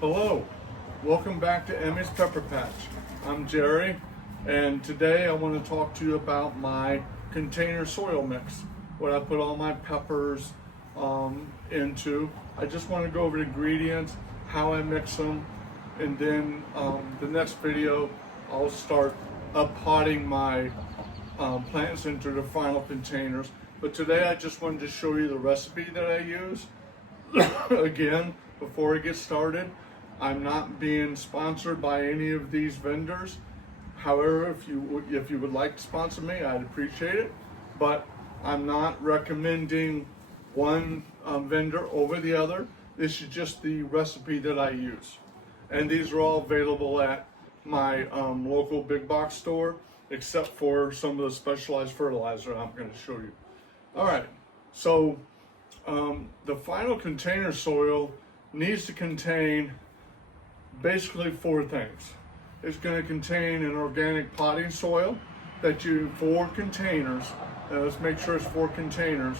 Hello, welcome back to Emmy's Pepper Patch. I'm Jerry, and today I want to talk to you about my container soil mix, what I put all my peppers into. I just want to go over the ingredients, how I mix them, and then the next video I'll start potting my plants into the final containers. But today I just wanted to show you the recipe that I use. Again, before I get started, I'm not being sponsored by any of these vendors. However, if you would like to sponsor me, I'd appreciate it. But I'm not recommending one vendor over the other. This is just the recipe that I use. And these are all available at my local big box store, except for some of the specialized fertilizer I'm going to show you. All right, so the final container soil needs to contain basically four things. It's going to contain an organic potting soil that 4 containers. Let's make sure it's 4 containers.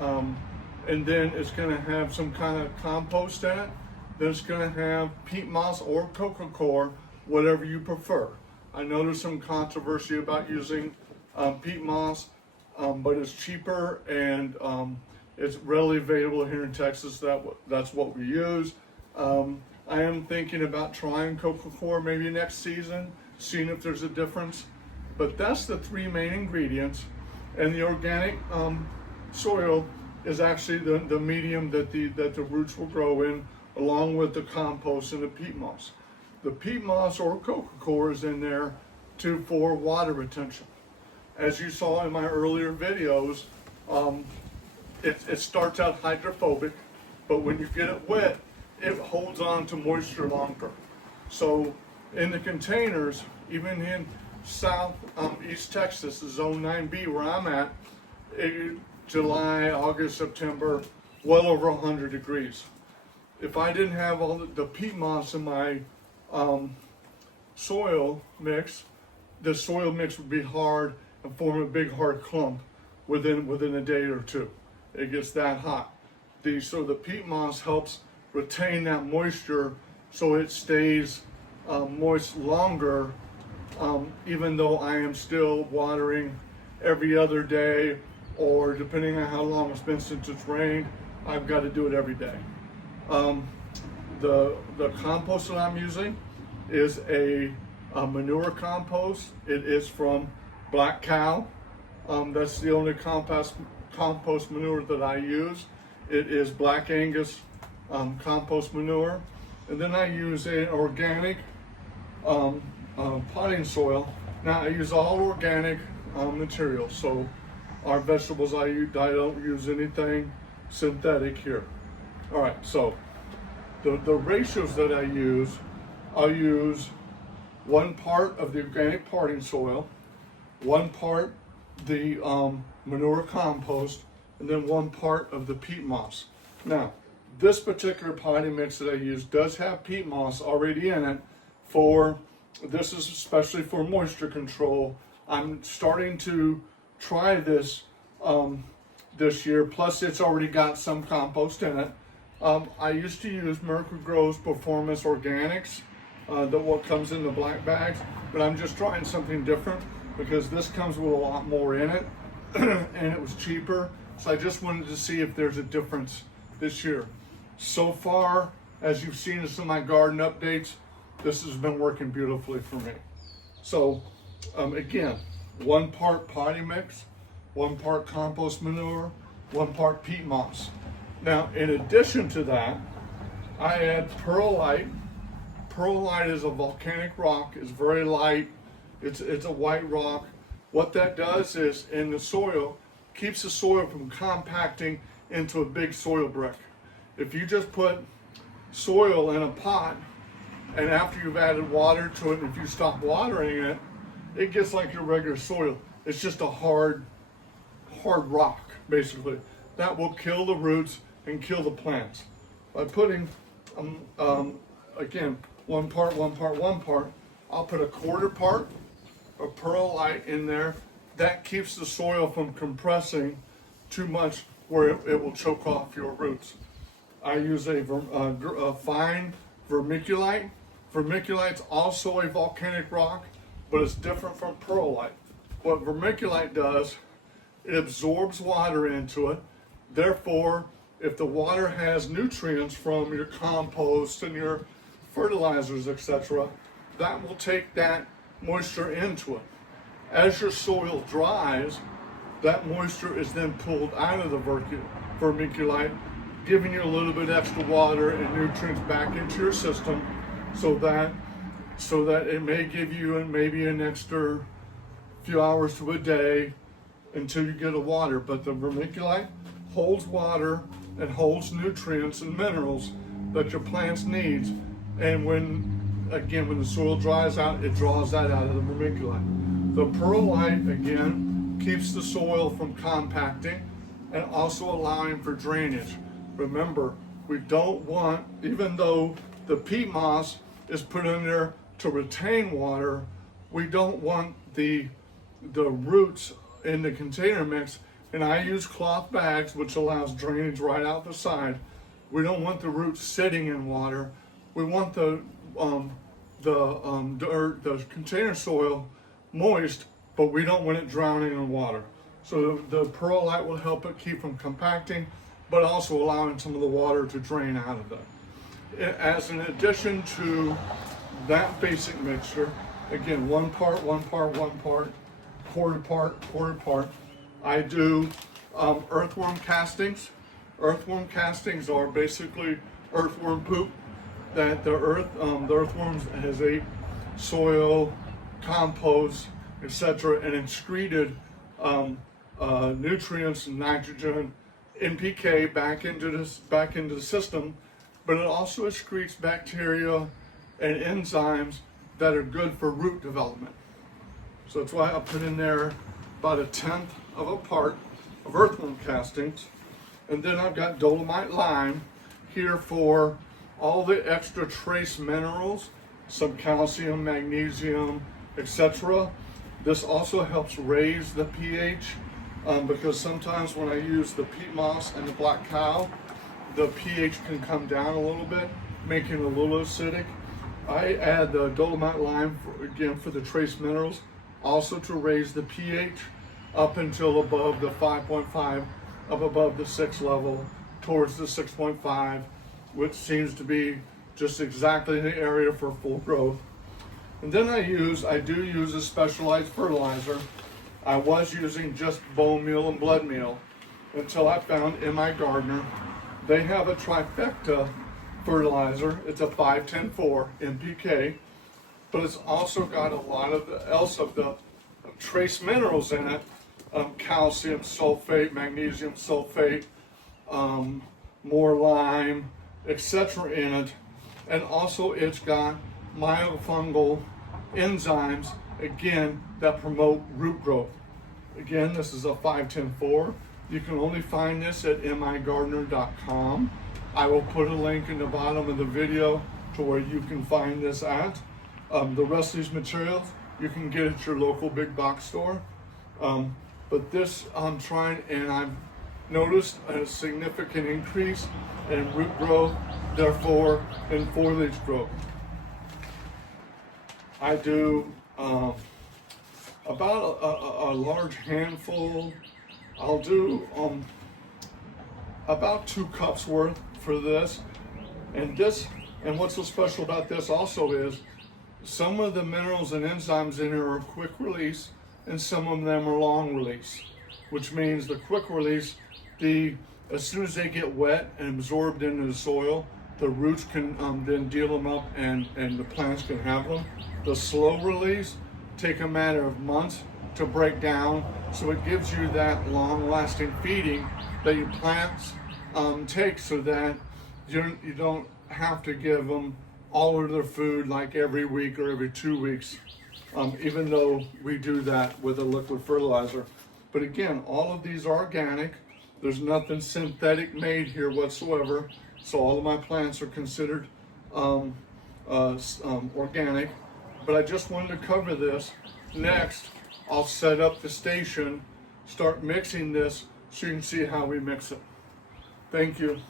And then it's going to have some kind of compost in it. Then it's going to have peat moss or coco coir, whatever you prefer. I know there's some controversy about using peat moss, but it's cheaper and it's readily available here in Texas. That's what we use. I am thinking about trying coco coir maybe next season, seeing if there's a difference. But that's the 3 main ingredients. And the organic soil is actually the medium that the roots will grow in, along with the compost and the peat moss. The peat moss or coco coir is in there for water retention. As you saw in my earlier videos, it starts out hydrophobic, but when you get it wet, it holds on to moisture longer. So in the containers, even in East Texas, the Zone 9B where I'm at, July, August, September, well over 100 degrees. If I didn't have all the peat moss in my soil mix, the soil mix would be hard and form a big hard clump within a day or two. It gets that hot. So the peat moss helps retain that moisture so it stays moist longer, even though I am still watering every other day, or depending on how long it's been since it's rained, I've got to do it every day. The compost that I'm using is a manure compost. It is from Black Cow. That's the only compost manure that I use. It is Black Angus compost manure. And then I use an organic potting soil. Now I use all organic material, so our vegetables I don't use anything synthetic here. All right, so the ratios that I'll use 1 part of the organic potting soil, 1 part the manure compost, and then 1 part of the peat moss. Now, this particular potting mix that I use does have peat moss already in it. This is especially for moisture control. I'm starting to try this this year, plus it's already got some compost in it. I used to use Miracle-Gro's Performance Organics, what comes in the black bags, but I'm just trying something different because this comes with a lot more in it and it was cheaper. So I just wanted to see if there's a difference this year. So far, as you've seen in some of my garden updates, this has been working beautifully for me. So again, 1 part potting mix, 1 part compost manure, 1 part peat moss. Now, in addition to that, I add perlite. Perlite is a volcanic rock. It's very light. It's a white rock. What that does is, in the soil, keeps the soil from compacting into a big soil brick. If you just put soil in a pot, and after you've added water to it, if you stop watering it, it gets like your regular soil. It's just a hard rock, basically. That will kill the roots and kill the plants. By putting, again, 1 part, 1 part, 1 part, I'll put a 1/4 part of perlite in there. That keeps the soil from compressing too much where it will choke off your roots. I use a fine vermiculite. Vermiculite's also a volcanic rock, but it's different from perlite. What vermiculite does, it absorbs water into it. Therefore, if the water has nutrients from your compost and your fertilizers, etc., that will take that moisture into it. As your soil dries, that moisture is then pulled out of the vermiculite, giving you a little bit extra water and nutrients back into your system, so that it may give you maybe an extra few hours to a day until you get a water. But the vermiculite holds water and holds nutrients and minerals that your plants needs. And when the soil dries out, it draws that out of the vermiculite. The perlite, again, keeps the soil from compacting and also allowing for drainage. Remember, we don't want, even though the peat moss is put in there to retain water, we don't want the roots in the container mix, and I use cloth bags, which allows drainage right out the side. We don't want the roots sitting in water. We want the container soil moist, but we don't want it drowning in water. So the perlite will help it keep from compacting, but also allowing some of the water to drain out of it. As an addition to that basic mixture, again, one part, quarter part, I do earthworm castings. Earthworm castings are basically earthworm poop that the earthworms has ate soil, compost, etc., and excreted nutrients, nitrogen, NPK back into the system, but it also excretes bacteria and enzymes that are good for root development. So that's why I put in there about 1/10 of a part of earthworm castings. And then I've got dolomite lime here for all the extra trace minerals, some calcium, magnesium, etc. This also helps raise the pH because sometimes when I use the peat moss and the black cow, the pH can come down a little bit, making it a little acidic. I add the dolomite lime for the trace minerals, also to raise the pH up until above the 5.5, up above the 6 level, towards the 6.5, which seems to be just exactly the area for full growth. And then I do use a specialized fertilizer. I was using just bone meal and blood meal until I found M.I. Gardner. They have a trifecta fertilizer. It's a 5-10-4 NPK, but it's also got a lot of the trace minerals in it, calcium sulfate, magnesium sulfate, more lime, etc. in it, and also it's got myofungal enzymes, again, that promote root growth. Again, this is a 5-10-4. You can only find this at migardner.com. I will put a link in the bottom of the video to where you can find this at. The rest of these materials you can get at your local big box store. But this I'm trying, and I've noticed a significant increase in root growth, therefore in foliage growth. I do about a large handful. I'll do about 2 cups worth for this. And what's so special about this also is some of the minerals and enzymes in here are quick release, and some of them are long release, which means the quick release, as soon as they get wet and absorbed into the soil, the roots can then deal them up and the plants can have them. The slow release take a matter of months to break down, so it gives you that long-lasting feeding that your plants take, so that you don't have to give them all of their food like every week or every 2 weeks, even though we do that with a liquid fertilizer. But again, all of these are organic. There's nothing synthetic made here whatsoever, so all of my plants are considered organic. But I just wanted to cover this. Next, I'll set up the station, start mixing this so you can see how we mix it. Thank you.